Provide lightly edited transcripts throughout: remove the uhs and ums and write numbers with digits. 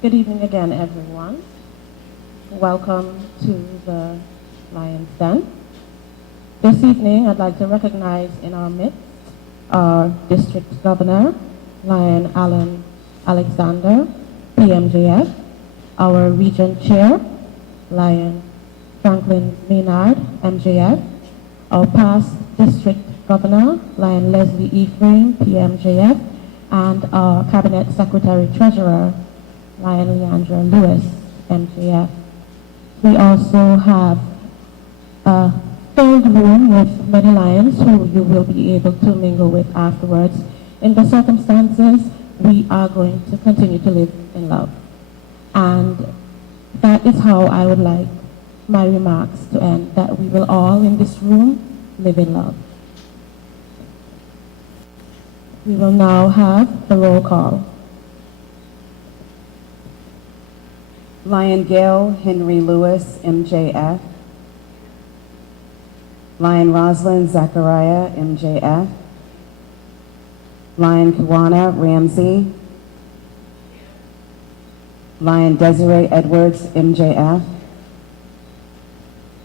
Good evening again, everyone. Welcome to the Lion's Den. This evening, I'd like to recognize in our midst our District Governor, Lion Allen Alexander, PMJF, our Region Chair, Lion Franklin Maynard, MJF, our past District Governor, Lion Leslie Ephraim, PMJF, and our Cabinet Secretary Treasurer, Lion Leandra Lewis, MJF. We also have a filled room with many lions who you will be able to mingle with afterwards. In the circumstances, we are going to continue to live in love. And that is how I would like my remarks to end, that we will all in this room live in love. We will now have the roll call. Lion Gail Henry Lewis, MJF. Lion Rosalind Zachariah, MJF. Lion Kiwana Ramsey. Lion Desiree Edwards, MJF.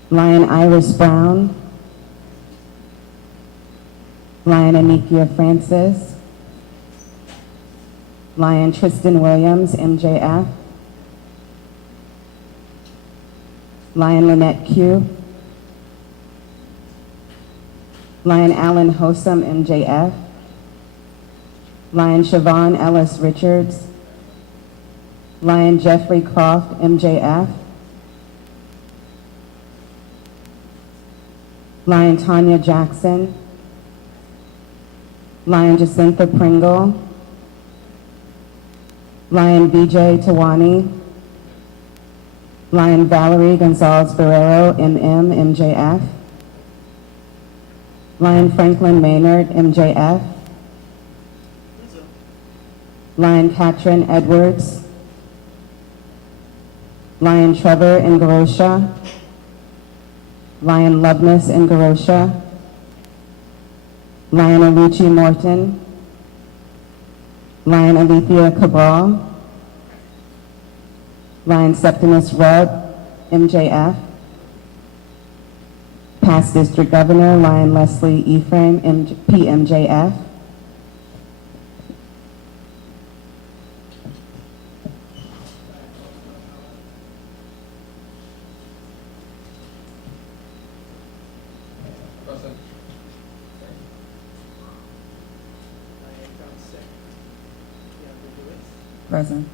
Lion Iris Brown. Lion Anikia Francis. Lion Tristan Williams, MJF. Lion Lynette Q. Lion Alan Hossam, MJF. Lion Siobhan Ellis Richards. Lion Jeffrey Croft, MJF. Lion Tanya Jackson. Lion Jacinta Pringle. Lion Vijay Tawani. Lion Valerie Gonzalez Barrero, MM, MJF. Lion Franklin Maynard, MJF. Lion Katrin Edwards. Lion Trevor Ingarosha. Lion Loveness Ingarosha. Lion Aluchi Morton. Lion Alethea Cabral. Lion Septimus Rudd, MJF. Past District Governor, Lion Leslie Ephraim, PMJF. Present.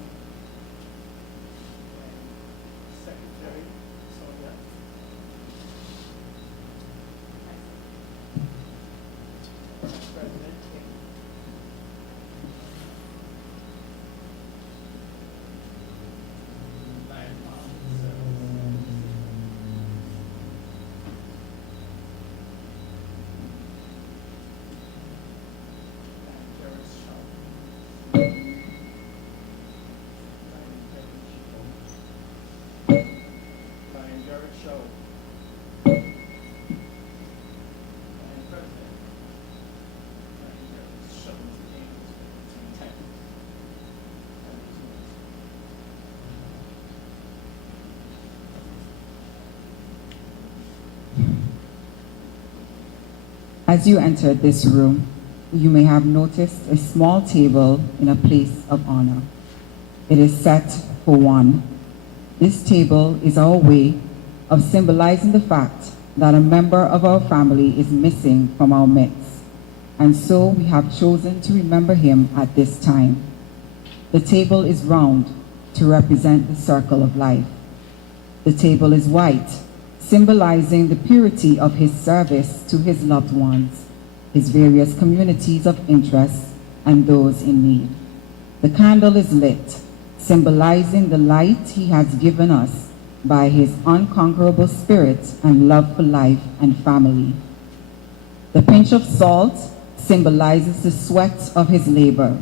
Gerard Shoul. As you entered this room, you may have noticed a small table in a place of honor. It is set for one. This table is our way of symbolizing the fact that a member of our family is missing from our midst, and so we have chosen to remember him at this time. The table is round to represent the circle of life. The table is white, symbolizing the purity of his service to his loved ones, his various communities of interest, and those in need. The candle is lit, symbolizing the light he has given us by his unconquerable spirit and love for life and family. The pinch of salt symbolizes the sweat of his labors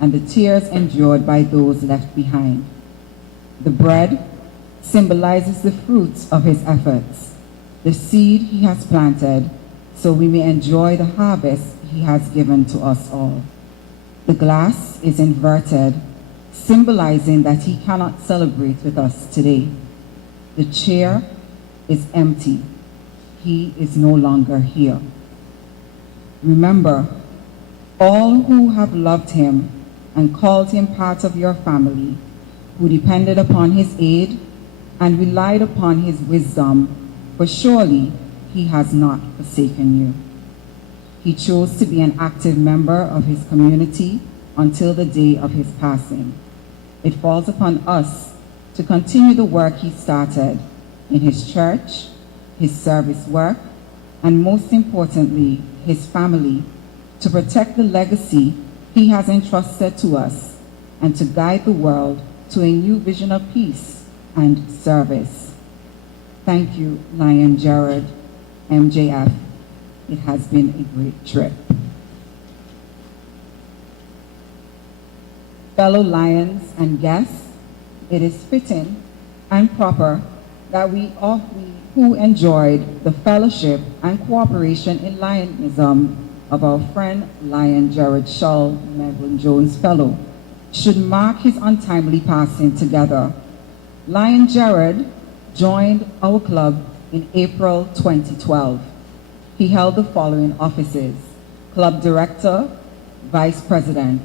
and the tears endured by those left behind. The bread symbolizes the fruits of his efforts, the seed he has planted, so we may enjoy the harvest he has given to us all. The glass is inverted, symbolizing that he cannot celebrate with us today. The chair is empty. He is no longer here. Remember, all who have loved him and called him part of your family, who depended upon his aid and relied upon his wisdom, for surely he has not forsaken you. He chose to be an active member of his community until the day of his passing. It falls upon us to continue the work he started in his church, his service work, and most importantly, his family, to protect the legacy he has entrusted to us and to guide the world to a new vision of peace and service. Thank you, Lion Gerard, MJF. It has been a great trip. Fellow Lions and guests, it is fitting and proper that we who enjoyed the fellowship and cooperation in Lionism of our friend Lion Gerard Shoul, Melvin Jones Fellow, should mark his untimely passing together. Lion Gerard joined our club in April 2012. He held the following offices: Club Director, Vice President,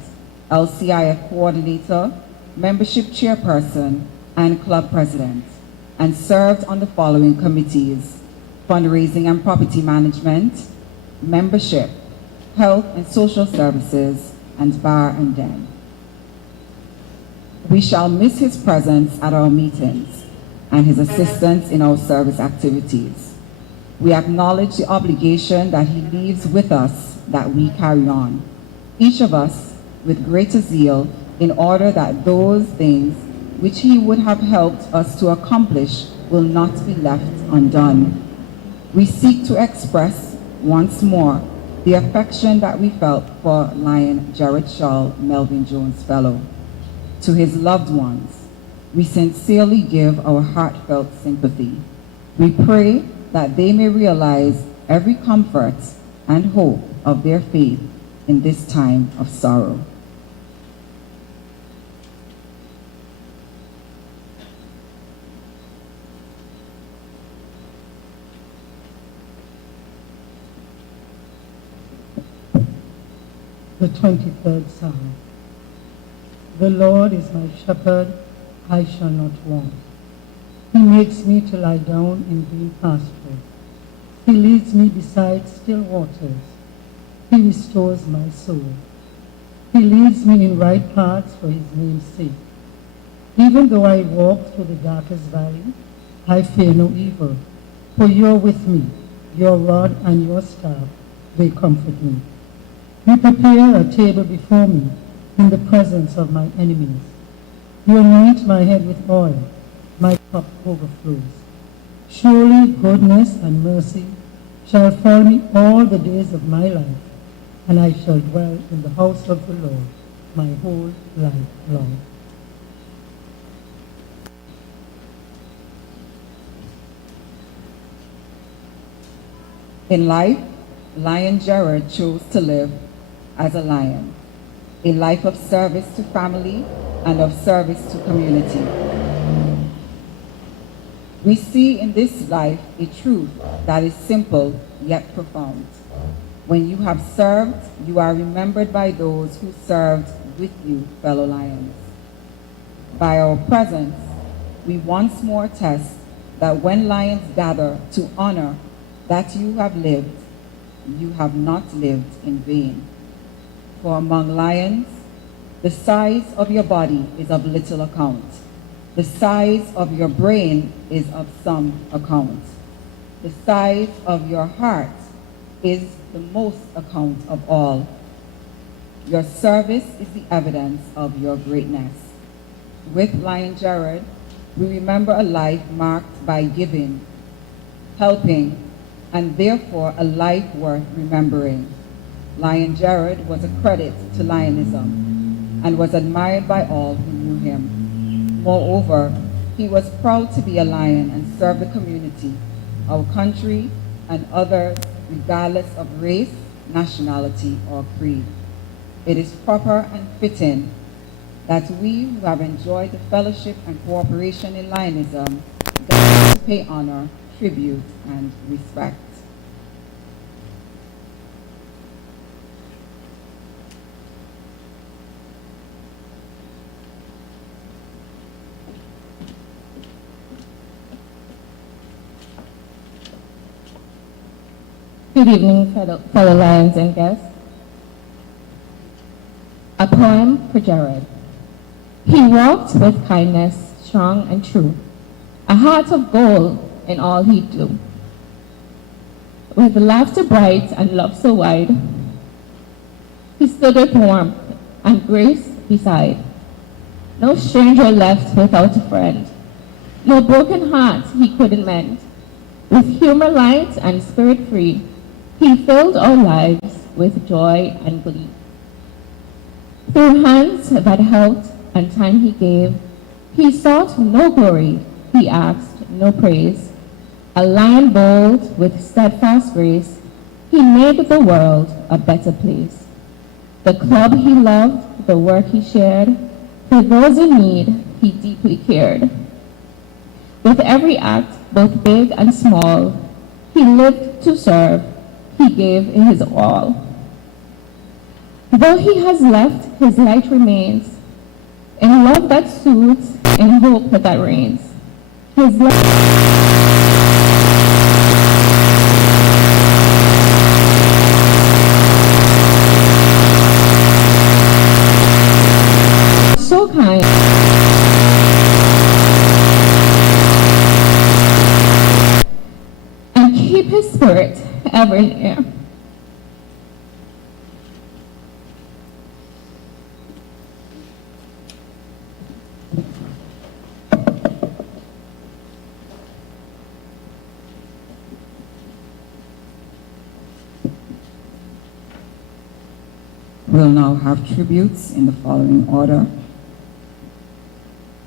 LCIF Coordinator, Membership Chairperson, and Club President, and served on the following committees: Fundraising and Property Management, Membership, Health and Social Services, and Bar and Den. We shall miss his presence at our meetings and his assistance in our service activities. We acknowledge the obligation that he leaves with us that we carry on, each of us with greater zeal, in order that those things which he would have helped us to accomplish will not be left undone. We seek to express once more the affection that we felt for Lion Gerard Shoul, Melvin Jones Fellow. To his loved ones, we sincerely give our heartfelt sympathy. We pray that they may realize every comfort and hope of their faith in this time of sorrow. The 23rd Psalm. The Lord is my shepherd, I shall not want. He makes me to lie down in green pastures. He leads me beside still waters. He restores my soul. He leads me in right paths for his name's sake. Even though I walk through the darkest valley, I fear no evil, for you're with me. Your rod and your staff, they comfort me. You prepare a table before me in the presence of my enemies. You anoint my head with oil. My cup overflows. Surely goodness and mercy shall follow me all the days of my life, and I shall dwell in the house of the Lord my whole life long. In life, Lion Gerard chose to live as a lion, a life of service to family and of service to community. We see in this life a truth that is simple yet profound. When you have served, you are remembered by those who served with you, fellow lions. By our presence, we once more test that when lions gather to honor that you have not lived in vain. For among lions, the size of your body is of little account. The size of your brain is of some account. The size of your heart is the most account of all. Your service is the evidence of your greatness. With Lion Gerard, we remember a life marked by giving, helping, and therefore a life worth remembering. Lion Gerard was a credit to Lionism and was admired by all who knew him. Moreover, he was proud to be a lion and serve the community, our country, and others, regardless of race, nationality, or creed. It is proper and fitting that we who have enjoyed the fellowship and cooperation in Lionism gather to pay honor, tribute, and respect. Good evening, fellow Lions and guests. A poem for Gerard. He walked with kindness, strong and true, a heart of gold in all he do. With laughter bright and love so wide, he stood with warmth and grace beside. No stranger left without a friend, no broken heart he couldn't mend. With humor light and spirit free, he filled our lives with joy and glee. Through hands that helped and time he gave, he sought no glory, he asked no praise. A lion bold with steadfast grace, he made the world a better place. The club he loved, the work he shared, for those in need he deeply cared. With every act, both big and small, he lived to serve, he gave his all. Though he has left, his light remains, in love that soothes, in hope that reigns. His so kind. And keep his spirit ever near. We'll now have tributes in the following order.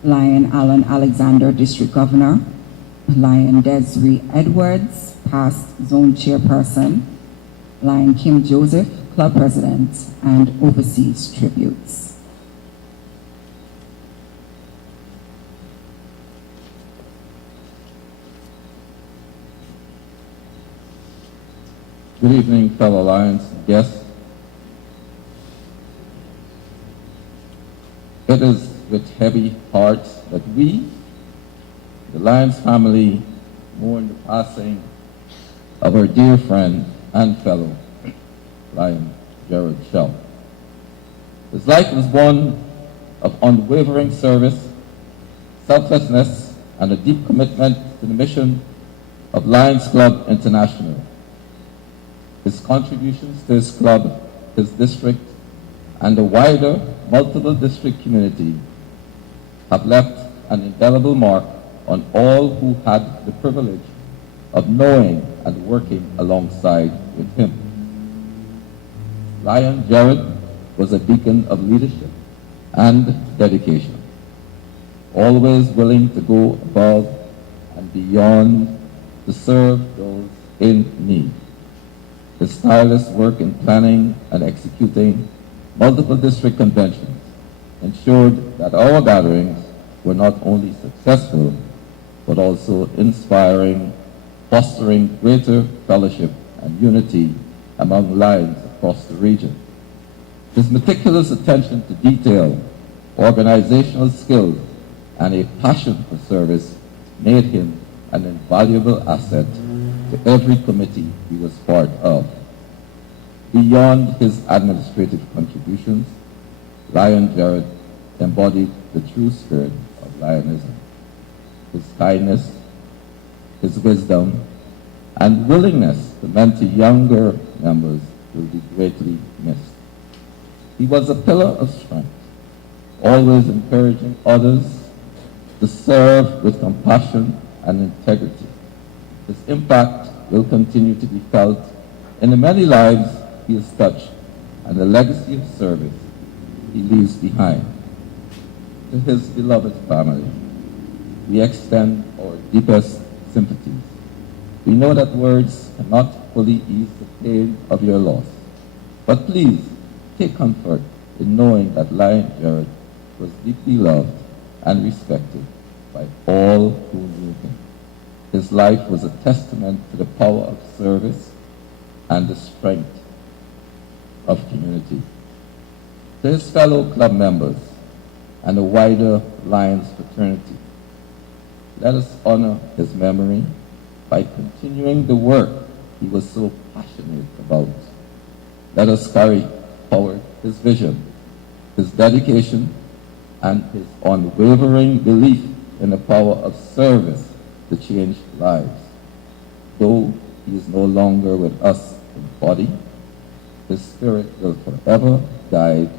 Lion Alan Alexander, District Governor. Lion Desiree Edwards, past Zone Chairperson. Lion Kim Joseph, Club President, and overseas tributes. Good evening, fellow Lions guests. It is with heavy hearts that we, the Lions family, mourn the passing of our dear friend and fellow Lion Gerard Shoul. His life was one of unwavering service, selflessness, and a deep commitment to the mission of Lions Club International. His contributions to his club, his district, and the wider multiple district community have left an indelible mark on all who had the privilege of knowing and working alongside with him. Lion Gerard was a beacon of leadership and dedication, always willing to go above and beyond to serve those in need. His tireless work in planning and executing multiple district conventions ensured that our gatherings were not only successful, but also inspiring, fostering greater fellowship and unity among Lions across the region. His meticulous attention to detail, organizational skills, and a passion for service made him an invaluable asset to every committee he was part of. Beyond his administrative contributions, Lion Gerard embodied the true spirit of Lionism. His kindness, his wisdom, and willingness to mentor younger members will be greatly missed. He was a pillar of strength, always encouraging others to serve with compassion and integrity. His impact will continue to be felt in the many lives he has touched and the legacy of service he leaves behind. To his beloved family, we extend our deepest sympathies. We know that words cannot fully ease the pain of your loss, but please take comfort in knowing that Lion Gerard was deeply loved and respected by all who knew him. His life was a testament to the power of service and the strength of community. To his fellow club members and the wider Lions fraternity, let us honor his memory by continuing the work he was so passionate about. Let us carry forward his vision, his dedication, and his unwavering belief in the power of service to change lives. Though he is no longer with us in body, his spirit will forever guide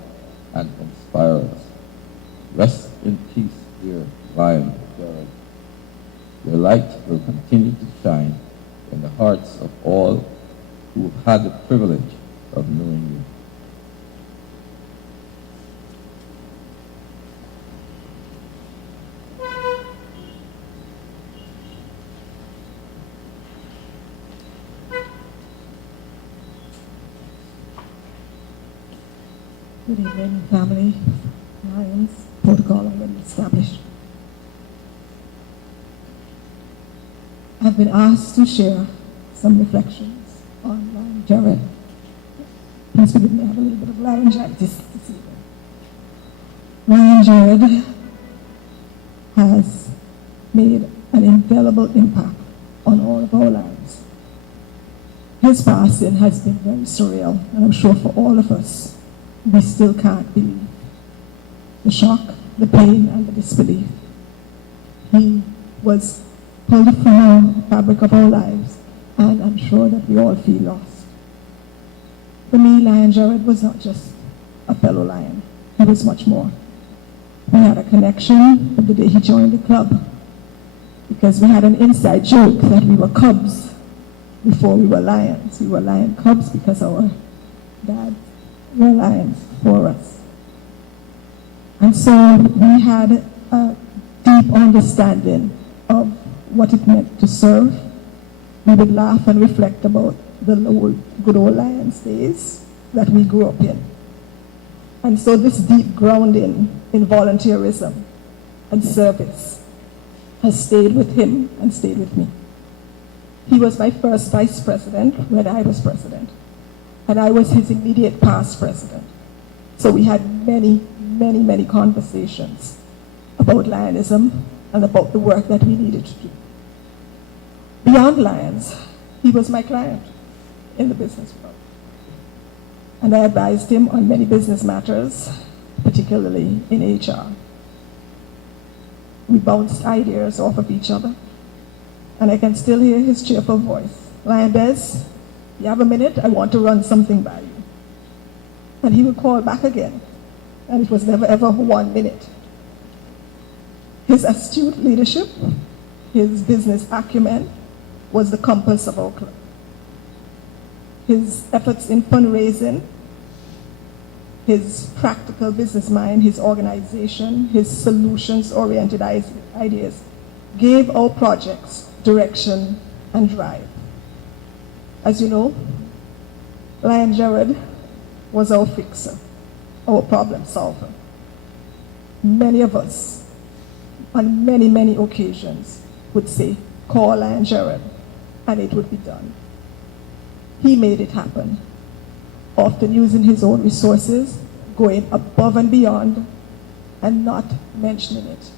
and inspire us. Rest in peace, dear Lion Gerard. Your light will continue to shine in the hearts of all who have had the privilege of knowing you. Good evening, family. Lions, protocol already established. I've been asked to share some reflections on Lion Gerard. Please forgive me, I have a little bit of laryngitis this evening. Lion Gerard has made an indelible impact on all of our lives. His passing has been very surreal, and I'm sure for all of us, we still can't believe the shock, the pain, and the disbelief. He was pulled from the fabric of our lives, and I'm sure that we all feel lost. For me, Lion Gerard was not just a fellow lion. He was much more. We had a connection from the day he joined the club, because we had an inside joke that we were cubs before we were lions. We were lion cubs because our dads were lions for us. And so we had a deep understanding of what it meant to serve. We would laugh and reflect about the good old Lions days that we grew up in. And so this deep grounding in volunteerism and service has stayed with him and stayed with me. He was my first vice president when I was president, and I was his immediate past president. So we had many, many, many conversations about Lionism and about the work that we needed to do. Beyond Lions, he was my client in the business world. And I advised him on many business matters, particularly in HR. We bounced ideas off of each other, and I can still hear his cheerful voice. Lion Bez, you have a minute? I want to run something by you. And he would call back again, and it was never ever 1 minute. His astute leadership, his business acumen was the compass of our club. His efforts in fundraising, his practical business mind, his organization, his solutions-oriented ideas gave our projects direction and drive. As you know, Lion Gerard was our fixer, our problem solver. Many of us, on many, many occasions, would say, call Lion Gerard, and it would be done. He made it happen, often using his own resources, going above and beyond, and not mentioning it.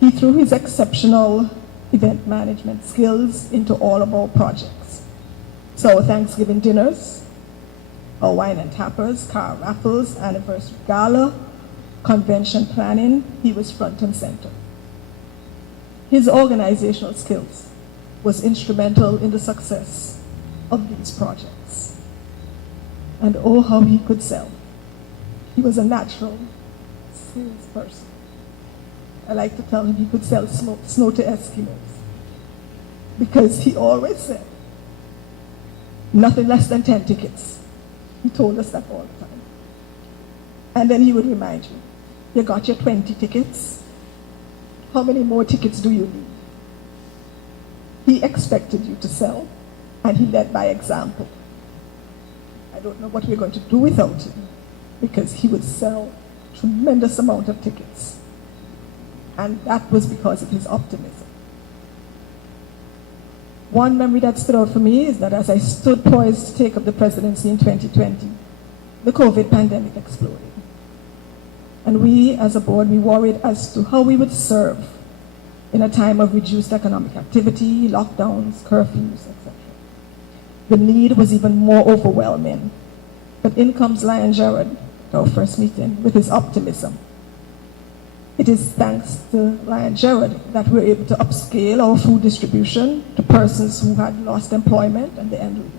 He threw his exceptional event management skills into all of our projects. So our Thanksgiving dinners, our wine and tappers, car raffles, anniversary gala, convention planning, he was front and center. His organizational skills was instrumental in the success of these projects. And oh, how he could sell. He was a natural salesperson. I like to tell him he could sell snow to Eskimos, because he always said, nothing less than 10 tickets. He told us that all the time. And then he would remind you, you got your 20 tickets. How many more tickets do you need? He expected you to sell, and he led by example. I don't know what we're going to do without him, because he would sell tremendous amount of tickets. And that was because of his optimism. One memory that stood out for me is that as I stood poised to take up the presidency in 2020, the COVID pandemic exploded. And we, as a board, we worried as to how we would serve in a time of reduced economic activity, lockdowns, curfews, etc. The need was even more overwhelming. But in comes Lion Gerard at our first meeting with his optimism. It is thanks to Lion Gerard that we're able to upscale our food distribution to persons who had lost employment and the elderly.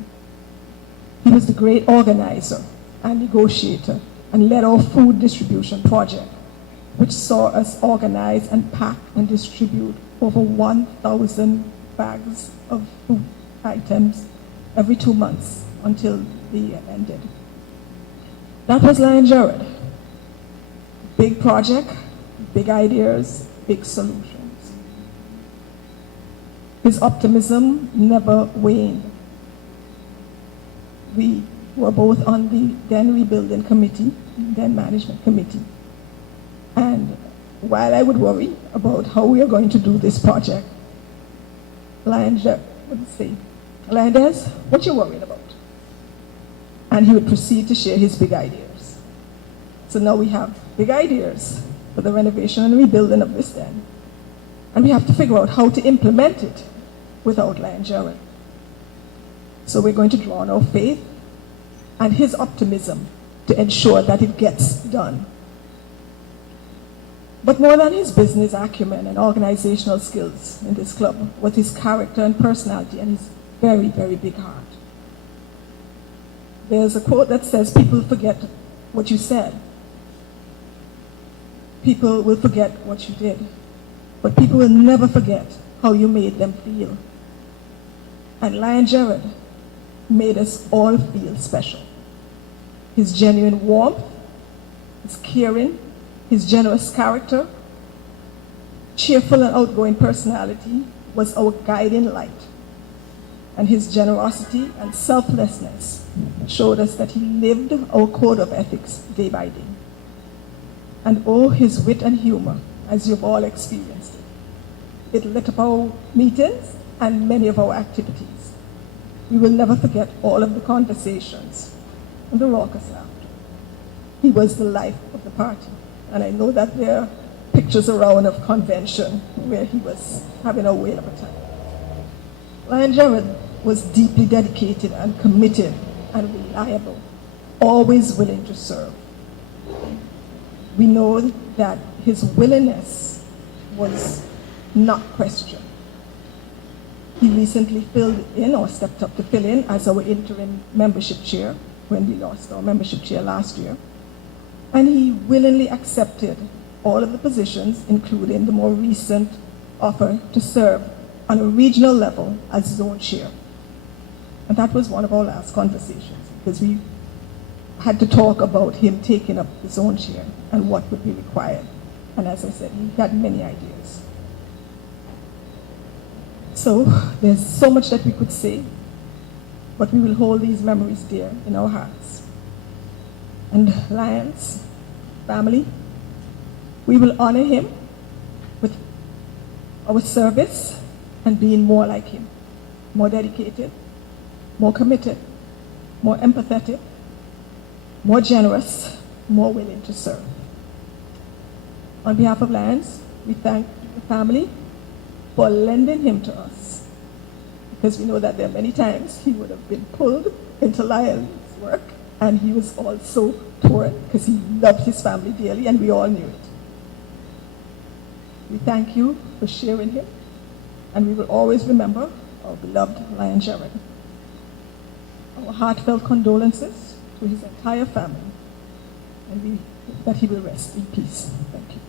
He was the great organizer and negotiator and led our food distribution project, which saw us organize and pack and distribute over 1,000 bags of food items every 2 months until the year ended. That was Lion Gerard. Big project, big ideas, big solutions. His optimism never waned. We were both on the then rebuilding committee, then management committee. And while I would worry about how we are going to do this project, Lion Gerard would say, Liondes, what you worried about? And he would proceed to share his big ideas. So now we have big ideas for the renovation and rebuilding of this den. And we have to figure out how to implement it without Lion Gerard. So we're going to draw on our faith and his optimism to ensure that it gets done. But more than his business acumen and organizational skills in this club was his character and personality and his very, very big heart. There's a quote that says, people forget what you said. People will forget what you did. But people will never forget how you made them feel. And Lion Gerard made us all feel special. His genuine warmth, his caring, his generous character, cheerful and outgoing personality was our guiding light. And his generosity and selflessness showed us that he lived our code of ethics day by day. And oh, his wit and humor, as you've all experienced it. It lit up our meetings and many of our activities. We will never forget all of the conversations and the raucous laughter. He was the life of the party. And I know that there are pictures around of convention where he was having a whale of a time. Lion Gerard was deeply dedicated and committed and reliable, always willing to serve. We know that his willingness was not questioned. He recently filled in or stepped up to fill in as our interim membership chair when we lost our membership chair last year. And he willingly accepted all of the positions, including the more recent offer to serve on a regional level as zone chair. And that was one of our last conversations, because we had to talk about him taking up the zone chair and what would be required. And as I said, he had many ideas. So there's so much that we could say, but we will hold these memories dear in our hearts. And Lions family, we will honor him with our service and being more like him, more dedicated, more committed, more empathetic, more generous, more willing to serve. On behalf of Lions, we thank the family for lending him to us, because we know that there are many times he would have been pulled into Lions' work, and he was also torn because he loved his family dearly, and we all knew it. We thank you for sharing him, and we will always remember our beloved Lion Gerard. Our heartfelt condolences to his entire family, and we hope that he will rest in peace. Thank you.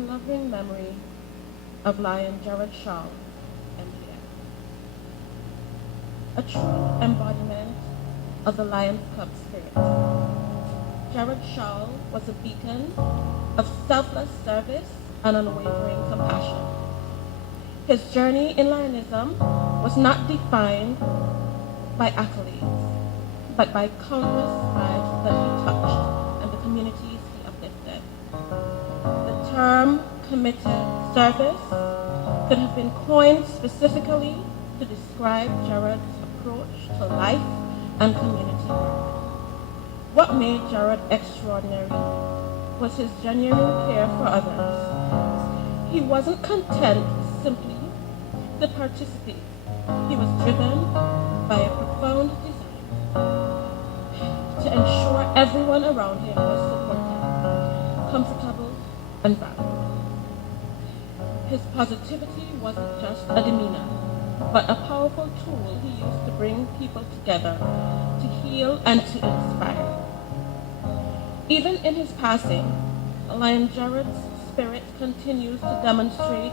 in loving memory of Lion Gerard Shoul, MGM, a true embodiment of the Lions Club spirit. Gerard Shoul was a beacon of selfless service and unwavering compassion. His journey in Lionism was not defined by accolades, but by countless lives that he touched and the communities he uplifted. The term committed service could have been coined specifically to describe Gerard's approach to life and community work. What made Gerard extraordinary was his genuine care for others. He wasn't content simply to participate. He was driven by a profound desire to ensure everyone around him was supported, comfortable, and valued. His positivity wasn't just a demeanor, but a powerful tool he used to bring people together, to heal and to inspire. Even in his passing, Lion Gerard's spirit continues to demonstrate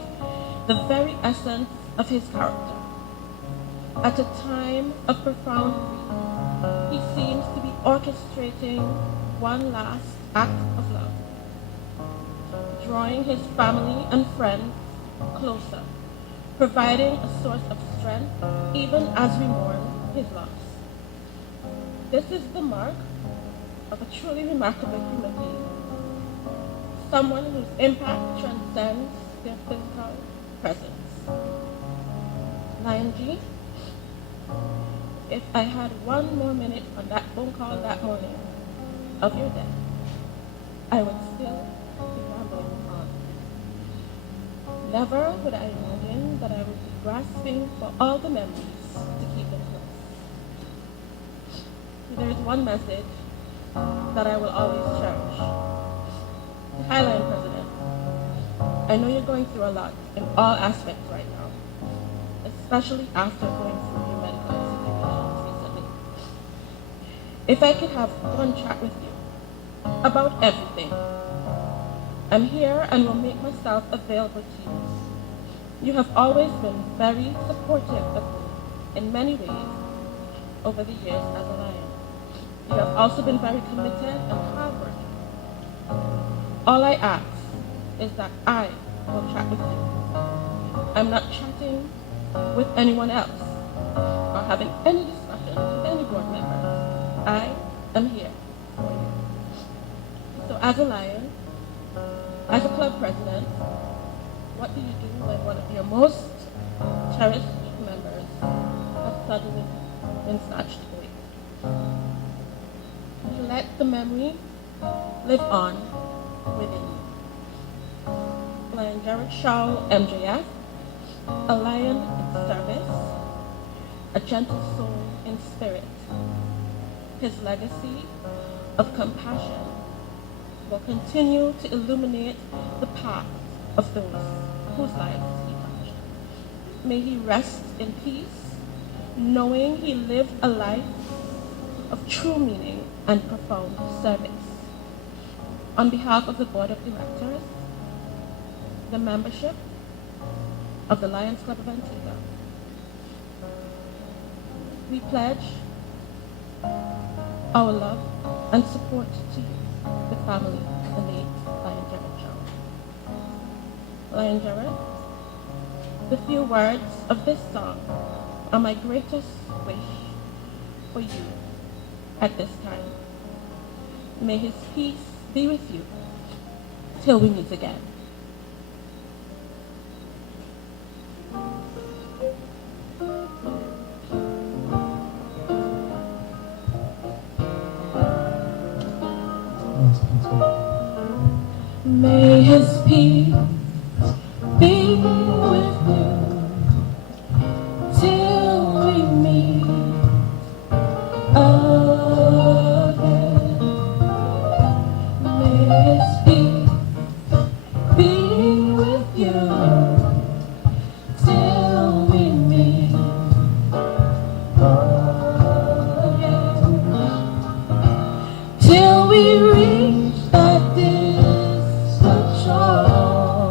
the very essence of his character. At a time of profound grief, he seems to be orchestrating one last act of love, drawing his family and friends closer, providing a source of strength even as we mourn his loss. This is the mark of a truly remarkable human being, someone whose impact transcends their physical presence. Lion G, if I had one more minute on that phone call that morning of your death, I would still be rambling on. Never would I imagine that I would be grasping for all the memories to keep them close. There is one message that I will always cherish. Hi, Lion President. I know you're going through a lot in all aspects right now, especially after going through your medical situations recently. If I could have one chat with you about everything, I'm here and will make myself available to you. You have always been very supportive of me in many ways over the years as a Lion. You have also been very committed and hardworking. All I ask is that I will chat with you. I'm not chatting with anyone else or having any discussions with any board members. I am here for you. So as a Lion, as a club president, what do you do when one of your most cherished members has suddenly been snatched away? You let the memory live on within you. Lion Gerard Shoul, MJF, a lion in service, a gentle soul in spirit. His legacy of compassion will continue to illuminate the path of those whose lives he touched. May he rest in peace, knowing he lived a life of true meaning and profound service. On behalf of the Board of Directors, the membership of the Lions Club of Antigua, we pledge our love and support to you, the family of the late Lion Gerard Shoul. Lion Gerard, the few words of this song are my greatest wish for you at this time. May his peace be with you till we meet again. May his peace be with you till we meet again. May his peace be with you till we meet again. Till we reach that distant shore.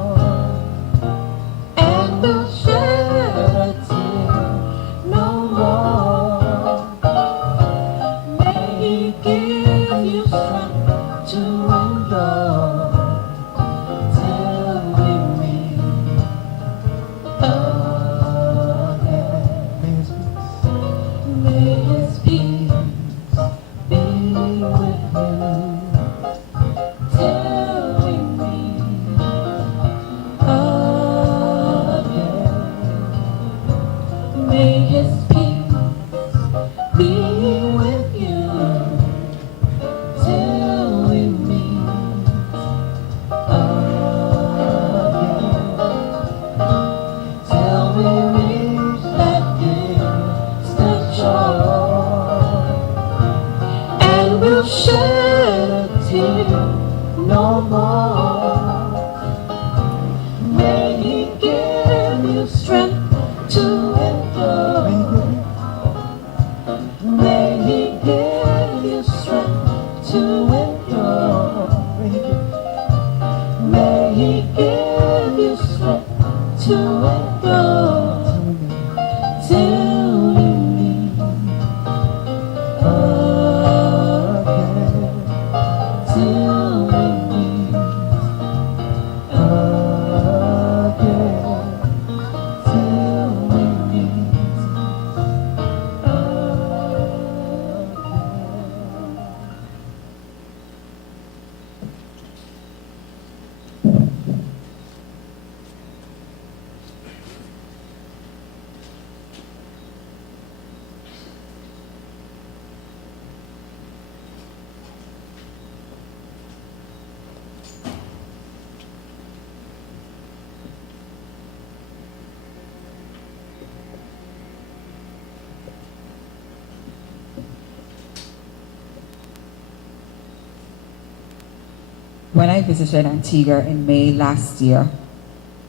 When I visited Antigua in May last year,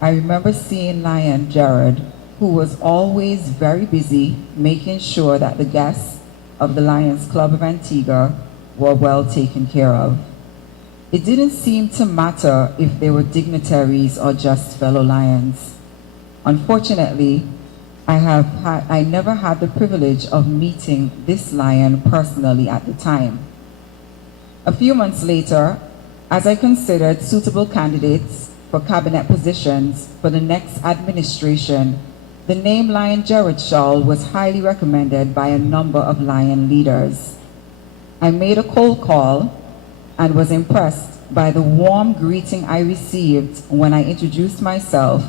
I remember seeing Lion Gerard, who was always very busy making sure that the guests of the Lions Club of Antigua were well taken care of. It didn't seem to matter if they were dignitaries or just fellow Lions. Unfortunately, I never had the privilege of meeting this Lion personally at the time. A few months later, as I considered suitable candidates for cabinet positions for the next administration, the name Lion Gerard Shoul was highly recommended by a number of Lion leaders. I made a cold call and was impressed by the warm greeting I received when I introduced myself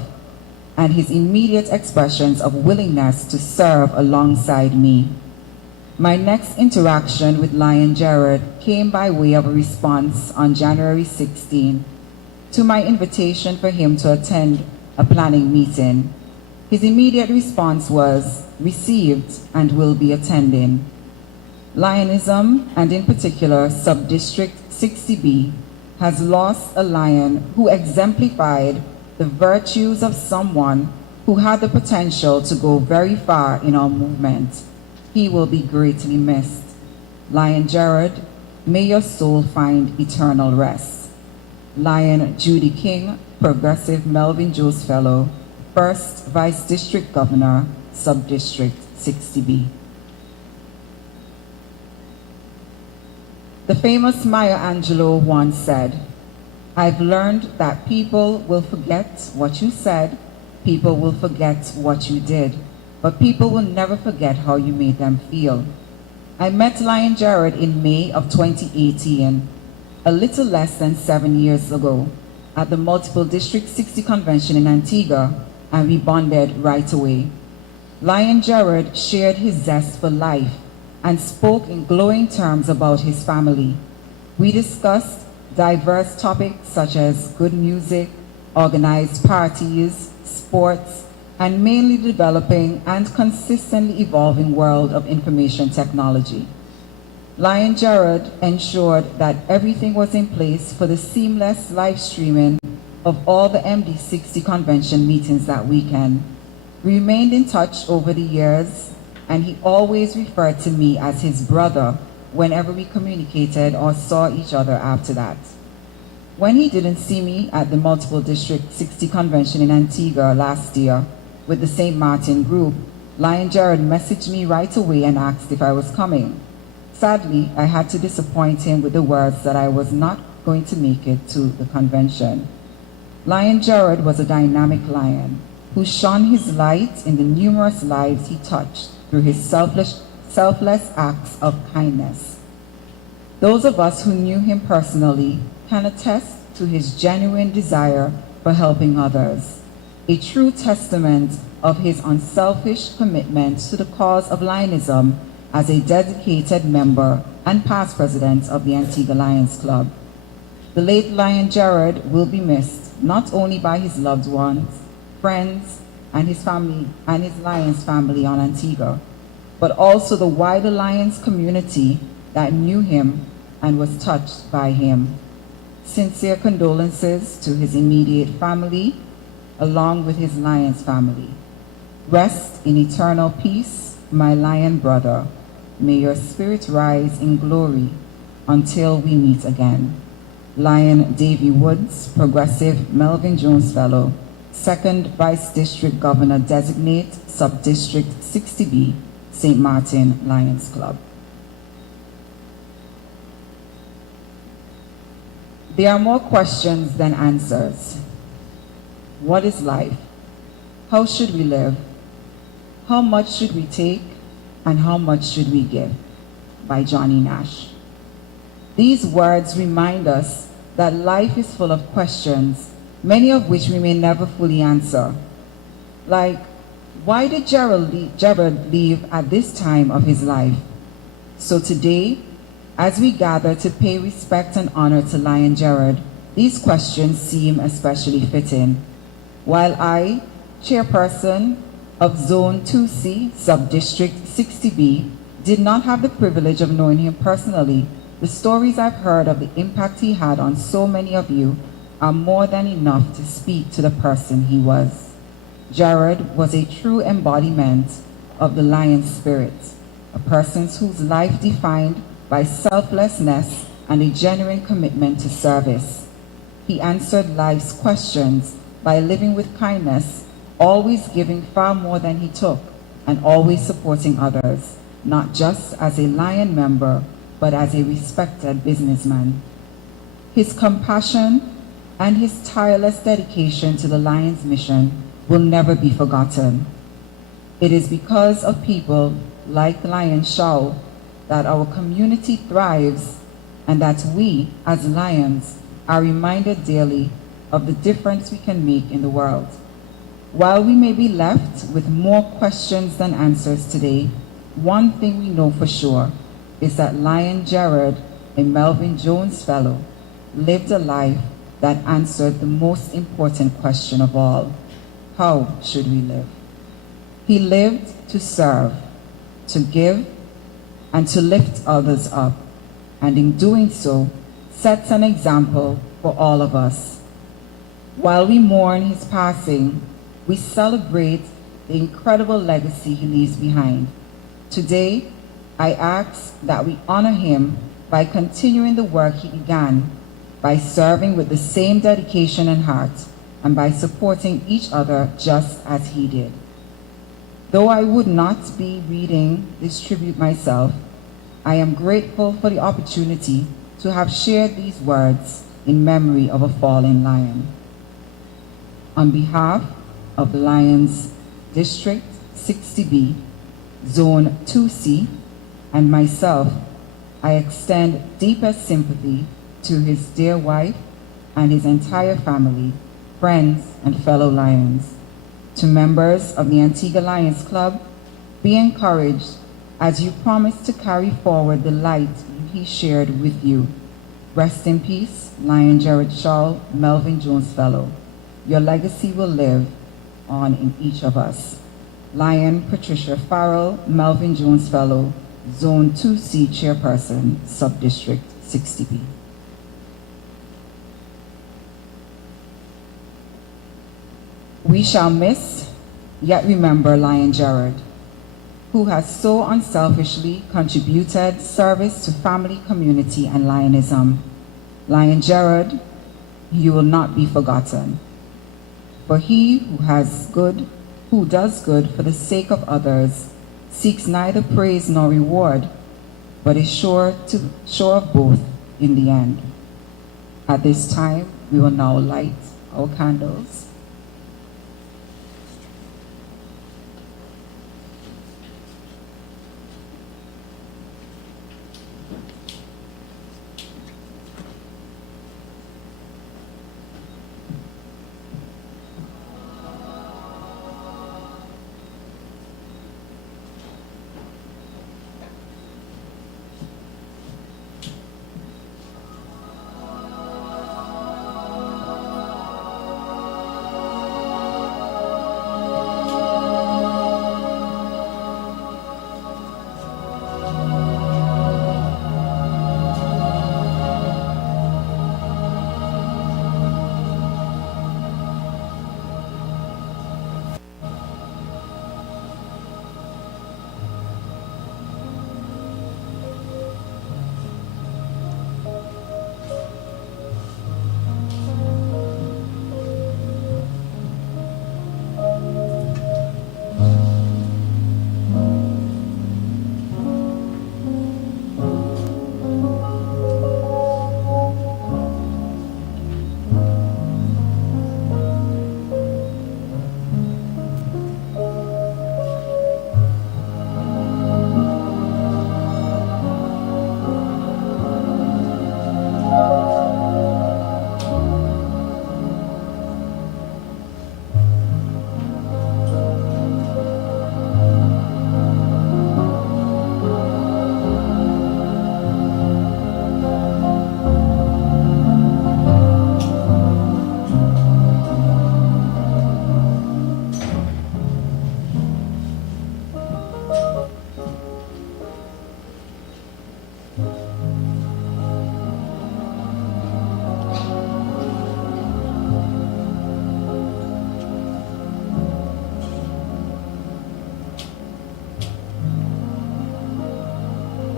and his immediate expressions of willingness to serve alongside me. My next interaction with Lion Gerard came by way of a response on January 16 to my invitation for him to attend a planning meeting. His immediate response was, "Received and will be attending." Lionism, and in particular Subdistrict 60B, has lost a Lion who exemplified the virtues of someone who had the potential to go very far in our movement. He will be greatly missed. Lion Gerard, may your soul find eternal rest. Lion Judy King, Progressive Melvin Jones Fellow, 1st Vice District Governor, Subdistrict 60B. The famous Maya Angelou once said, "I've learned that people will forget what you said, people will forget what you did, but people will never forget how you made them feel." I met Lion Gerard in May of 2018, a little less than 7 years ago, at the Multiple District 60 Convention in Antigua, and we bonded right away. Lion Gerard shared his zest for life and spoke in glowing terms about his family. We discussed diverse topics such as good music, organized parties, sports, and mainly developing and consistently evolving world of information technology. Lion Gerard ensured that everything was in place for the seamless live streaming of all the MD60 convention meetings that weekend. We remained in touch over the years, and he always referred to me as his brother whenever we communicated or saw each other after that. When he didn't see me at the Multiple District 60 Convention in Antigua last year with the St. Martin group, Lion Gerard messaged me right away and asked if I was coming. Sadly, I had to disappoint him with the words that I was not going to make it to the convention. Lion Gerard was a dynamic Lion who shone his light in the numerous lives he touched through his selfless acts of kindness. Those of us who knew him personally can attest to his genuine desire for helping others, a true testament of his unselfish commitment to the cause of Lionism as a dedicated member and past president of the Antigua Lions Club. The late Lion Gerard will be missed not only by his loved ones, friends, and his family, and his Lions family on Antigua, but also the wider Lions community that knew him and was touched by him. Sincere condolences to his immediate family, along with his Lions family. Rest in eternal peace, my Lion brother. May your spirit rise in glory until we meet again. Lion Davy Woods, Progressive Melvin Jones Fellow, 2nd Vice District Governor Designate, Subdistrict 60B, St. Martin Lions Club. There are more questions than answers. What is life? How should we live? How much should we take? And how much should we give? By Johnny Nash. These words remind us that life is full of questions, many of which we may never fully answer. Like, why did Gerard leave at this time of his life? So today, as we gather to pay respect and honor to Lion Gerard, these questions seem especially fitting. While I, chairperson of Zone 2C, Subdistrict 60B, did not have the privilege of knowing him personally, The stories I've heard of the impact he had on so many of you are more than enough to speak to the person he was. Gerard was a true embodiment of the lion spirit, a person whose life defined by selflessness and a genuine commitment to service. He answered life's questions by living with kindness, always giving far more than he took, and always supporting others, not just as a Lion member, but as a respected businessman. His compassion and his tireless dedication to the Lion's mission will never be forgotten. It is because of people like Gerard Shoul that our community thrives and that we, as Lions, are reminded daily of the difference we can make in the world. While we may be left with more questions than answers today, one thing we know for sure is that Lion Gerard, a Melvin Jones Fellow, lived a life that answered the most important question of all: how should we live? He lived to serve, to give, and to lift others up, and in doing so, sets an example for all of us. While we mourn his passing, we celebrate the incredible legacy he leaves behind. Today, I ask that we honor him by continuing the work he began, by serving with the same dedication and heart, and by supporting each other just as he did. Though I would not be reading this tribute myself, I am grateful for the opportunity to have shared these words in memory of a fallen lion. On behalf of the Lions District 60B, Zone 2C, and myself, I extend deepest sympathy to his dear wife and his entire family, friends, and fellow Lions. To members of the Antigua Lions Club, be encouraged as you promise to carry forward the light he shared with you. Rest in peace, Lion Gerard Shoul, Melvin Jones Fellow. Your legacy will live on in each of us. Lion Patricia Farrell, Melvin Jones Fellow, Zone 2C Chairperson, Subdistrict 60B. We shall miss, yet remember Lion Gerard, who has so unselfishly contributed service to family, community, and Lionism. Lion Gerard, you will not be forgotten. For he who does good for the sake of others, seeks neither praise nor reward, but is sure of both in the end. At this time, we will now light our candles.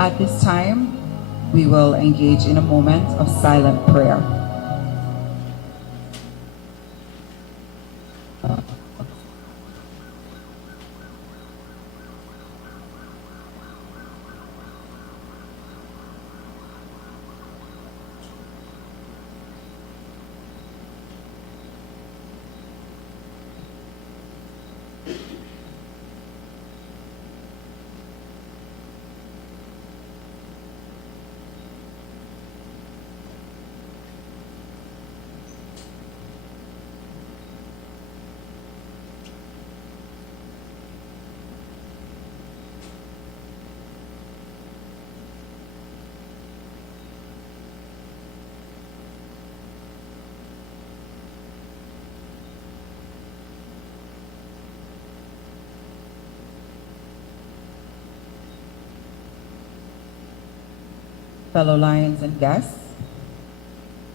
At this time, we will engage in a moment of silent prayer. Fellow Lions and guests,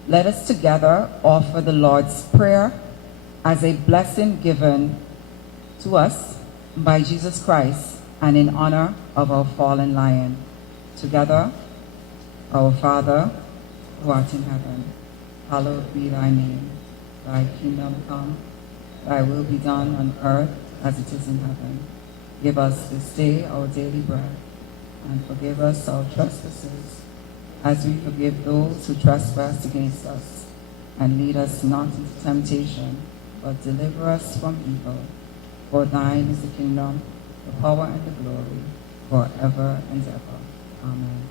let us together offer the Lord's Prayer as a blessing given to us by Jesus Christ and in honor of our fallen lion. Together, our Father, who art in heaven, hallowed be thy name. Thy kingdom come, thy will be done on earth as it is in heaven. Give us this day our daily bread, and forgive us our trespasses, as we forgive those who trespass against us. And lead us not into temptation, but deliver us from evil. For thine is the kingdom, the power, and the glory, forever and ever. Amen.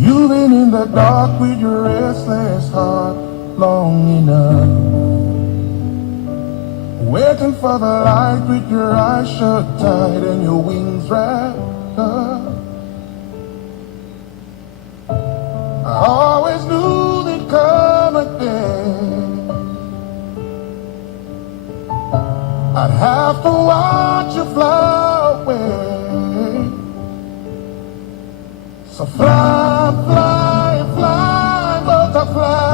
You've been in the dark with your restless heart long enough, waiting for the light with your eyes shut tight and your wings wrapped up. I always knew they'd come again. I'd have to watch you fly away. So fly, fly, fly, butterfly.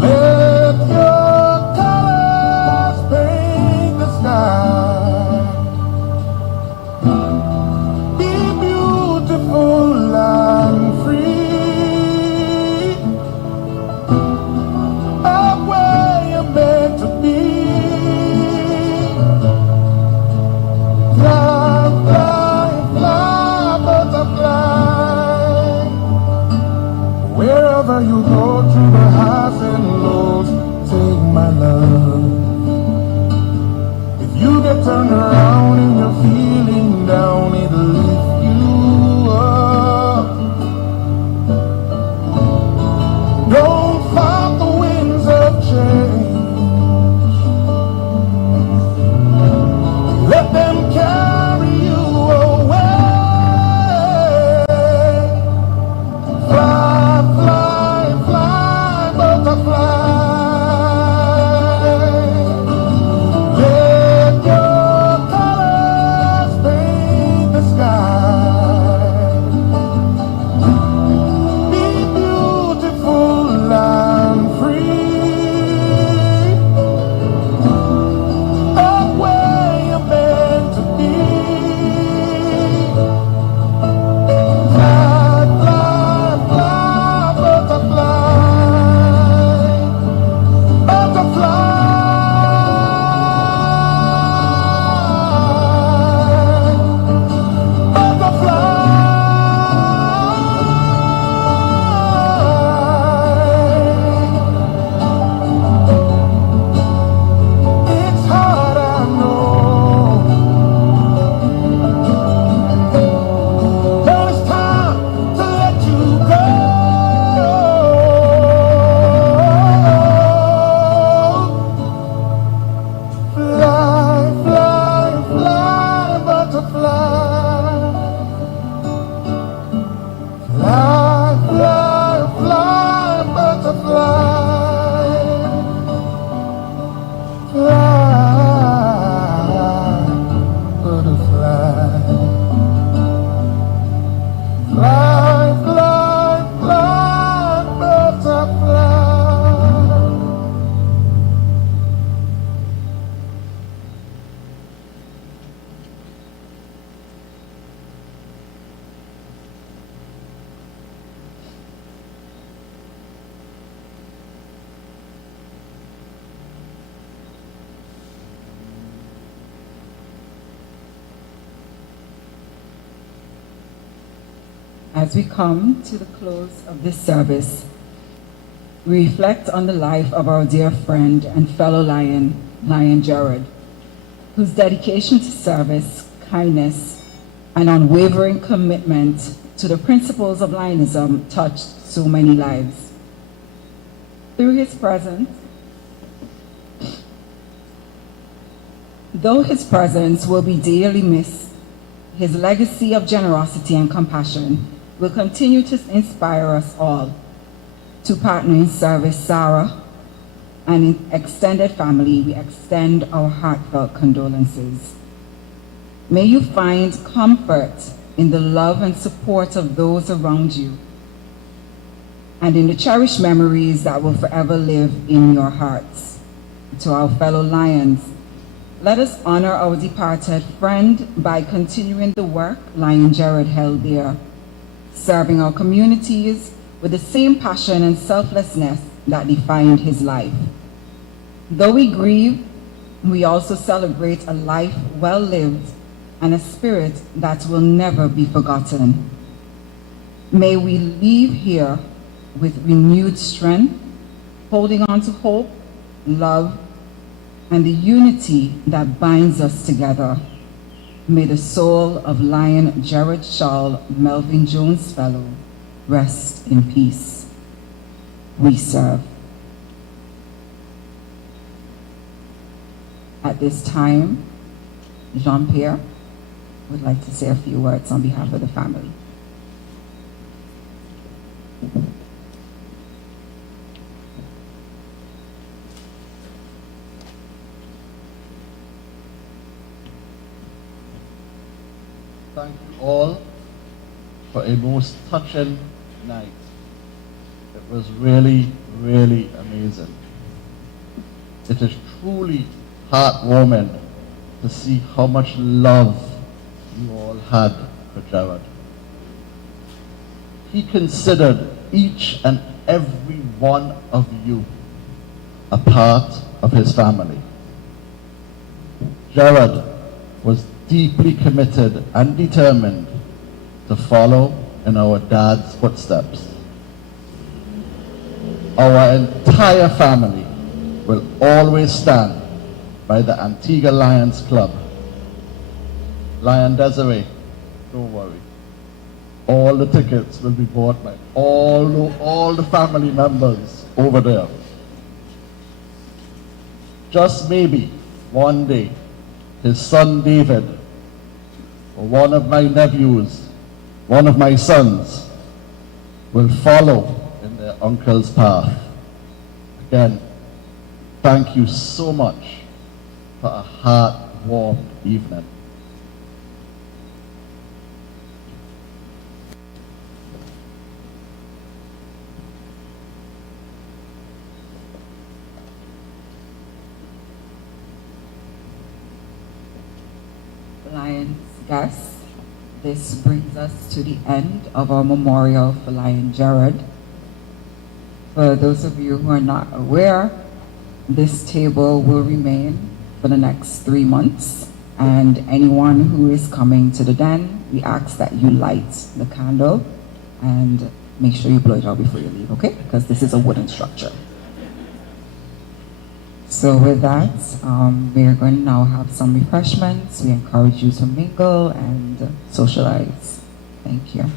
Let your colors paint the sky. Be beautiful and free. Up where you're meant to be. Fly, fly, fly, As we come to the close of this service, we reflect on the life of our dear friend and fellow lion, Lion Gerard, whose dedication to service, kindness, and unwavering commitment to the principles of Lionism touched so many lives. Through his presence, though his presence will be dearly missed, his legacy of generosity and compassion will continue to inspire us all to partner in service. Sarah and in extended family, we extend our heartfelt condolences. May you find comfort in the love and support of those around you and in the cherished memories that will forever live in your hearts. To our fellow Lions, let us honor our departed friend by continuing the work Lion Gerard held dear, serving our communities with the same passion and selflessness that defined his life. Though we grieve, we also celebrate a life well lived and a spirit that will never be forgotten. May we leave here with renewed strength, holding on to hope, love, and the unity that binds us together. May the soul of Lion Gerard Shoul, Melvin Jones Fellow, rest in peace. We serve. At this time, Jean-Pierre would like to say a few words on behalf of the family. Thank you all for a most touching night. It was really, really amazing. It is truly heartwarming to see how much love you all had for Gerard. He considered each and every one of you a part of his family. Gerard was deeply committed and determined to follow in our dad's footsteps. Our entire family will always stand by the Antigua Lions Club. Lion Desiree, don't worry. All the tickets will be bought by all the family members over there. Just maybe one day, his son David, or one of my nephews, one of my sons, will follow in their uncle's path. Again, thank you so much for a heart-warmed evening. Lions guests, this brings us to the end of our memorial for Lion Gerard. For those of you who are not aware, this table will remain for the next 3 months, and anyone who is coming to the den, we ask that you light the candle and make sure you blow it out before you leave, okay? Because this is a wooden structure. So with that, we are going to now have some refreshments. We encourage you to mingle and socialize. Thank you.